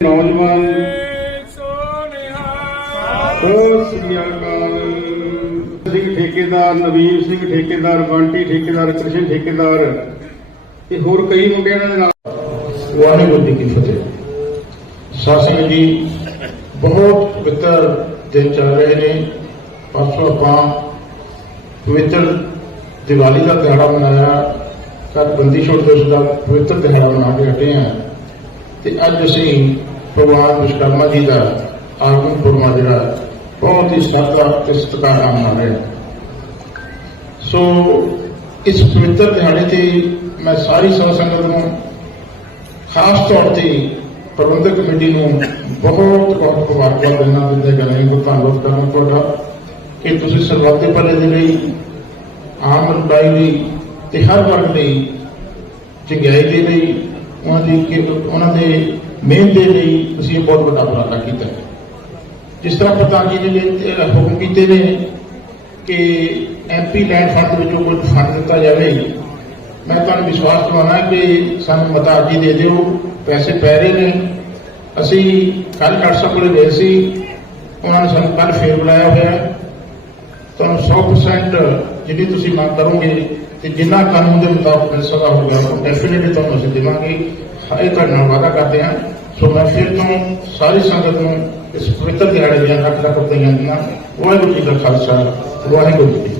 ਨੌਜਵਾਨ ਸੋਨਿਹਾ ਸ੍ਰੀ ਅਕਾਲ। ਸਿੰਘ ਠੇਕੇਦਾਰ ਨਵੀਨ ਸਿੰਘ, ਠੇਕੇਦਾਰ ਬੰਟੀ, ਠੇਕੇਦਾਰ ਕ੍ਰਿਸ਼ਨ, ਠੇਕੇਦਾਰ ਤੇ ਹੋਰ ਕਈ ਮੁੰਡਿਆਂ ਦੇ ਨਾਲ। ਵਾਹਿਗੁਰੂ ਜੀ ਕੀ ਫਤਿਹ। ਸਾਸੰਗ ਜੀ, ਬਹੁਤ ਪਵਿੱਤਰ ਦਿਨ ਚੱਲ ਰਹੇ ਨੇ। ਪਰਸੋਂ ਆਪਾਂ ਪਵਿੱਤਰ ਦੀਵਾਲੀ ਦਾ ਤਿਹਾੜਾ ਮਨਾਇਆ। ਕੱਲ ਬੰਦੀ ਛੋੜ ਦਿਵਸ ਦਾ ਪਵਿੱਤਰ ਦਿਹਾੜਾ ਮਨਾ ਕੇ ਹਟੇ ਹਾਂ। ਤੇ ਅੱਜ ਅਸੀਂ ਭਗਵਾਨ ਵਿਸ਼ਕਰਮਾ ਜੀ ਦਾ ਆਗਮਨ ਪੁਰਮਾ ਜਿਹੜਾ ਬਹੁਤ ਹੀ ਸ਼ਰਧਾ ਤੇ ਸਤਿਕਾਰ ਨਾਲ ਮਨਾ ਰਹੇ ਹਾਂ। ਸੋ, ਇਸ ਪਵਿੱਤਰ ਦਿਹਾੜੇ ਤੇ ਮੈਂ ਸਾਰੀ ਸਾਧ ਸੰਗਤ ਨੂੰ, ਖਾਸ ਤੌਰ ਤੇ ਪ੍ਰਬੰਧਕ ਕਮੇਟੀ ਨੂੰ ਬਹੁਤ ਬਹੁਤ ਮੁਬਾਰਕਾਂ ਦੇਣਾ ਦਿੰਦੇ ਗਲੇ ਨੂੰ ਧੰਨਵਾਦ ਕਰਨਾ ਤੁਹਾਡਾ। ਕਿ ਤੁਸੀਂ ਸਰਬੱਤ ਭਲੇ ਦੇ ਲਈ, ਆਮ ਰੁਪਾਈ ਲਈ ਤੇ ਹਰ ਵਰਗ ਲਈ ਚੰਗਿਆਈ ਦੇ ਲਈ ਉਹਨਾਂ ਦੀ ਕਿ ਉਹਨਾਂ ਦੇ ਮਿਹਨਤ ਦੇ ਲਈ ਅਸੀਂ ਇਹ ਬਹੁਤ ਵੱਡਾ ਉਪਰਾਲਾ ਕੀਤਾ ਜਿਸ ਤਰ੍ਹਾਂ ਪ੍ਰਧਾਨ ਜੀ ਨੇ ਹੁਕਮ ਕੀਤੇ ਨੇ ਕਿ ਐਮਪੀ ਲੈਂਡ ਫੰਡ ਵਿੱਚੋਂ ਕੁਝ ਫੰਡ ਦਿੱਤਾ ਜਾਵੇ। ਮੈਂ ਤੁਹਾਨੂੰ ਵਿਸ਼ਵਾਸ ਦਿਵਾਉਣਾ ਕਿ ਸਾਨੂੰ ਮਤਾ ਅੱਜ ਦੇ ਦਿਓ, ਪੈਸੇ ਪੈ ਰਹੇ ਨੇ। ਅਸੀਂ ਕੱਲ ਡਾਕਟਰ ਕੋਲੇ ਗਏ ਸੀ, ਉਹਨਾਂ ਨੇ ਸਾਨੂੰ ਕੱਲ ਫੇਰ ਬੁਲਾਇਆ ਹੋਇਆ। ਤੁਹਾਨੂੰ 100% ਜਿੰਨੀ ਤੁਸੀਂ ਮੰਗ ਕਰੋਗੇ ਤੇ ਜਿੰਨਾ ਕਾਨੂੰਨ ਦੇ ਮੁਤਾਬਕ ਮਿਲ ਸਕਦਾ ਹੋਗਾ ਉਹ ਡੈਫੀਨਿਟਲੀ ਤੁਹਾਨੂੰ ਅਸੀਂ ਦੇਵਾਂਗੇ। ਇਹ ਤੁਹਾਡੇ ਨਾਲ ਵਾਅਦਾ ਕਰਦੇ ਹਾਂ। ਸੋ ਮੈਂ ਫਿਰ ਤੋਂ ਸਾਰੀ ਸੰਗਤ ਨੂੰ ਇਸ ਪਵਿੱਤਰ ਦਿਹਾੜੇ ਦੀਆਂ ਲੱਖ ਲੱਖ ਵਧਾਈਆਂ ਦਿੰਦਾ ਵਾਹਿਗੁਰੂ ਜੀ ਦਾ ਖਾਲਸਾ, ਵਾਹਿਗੁਰੂ ਜੀ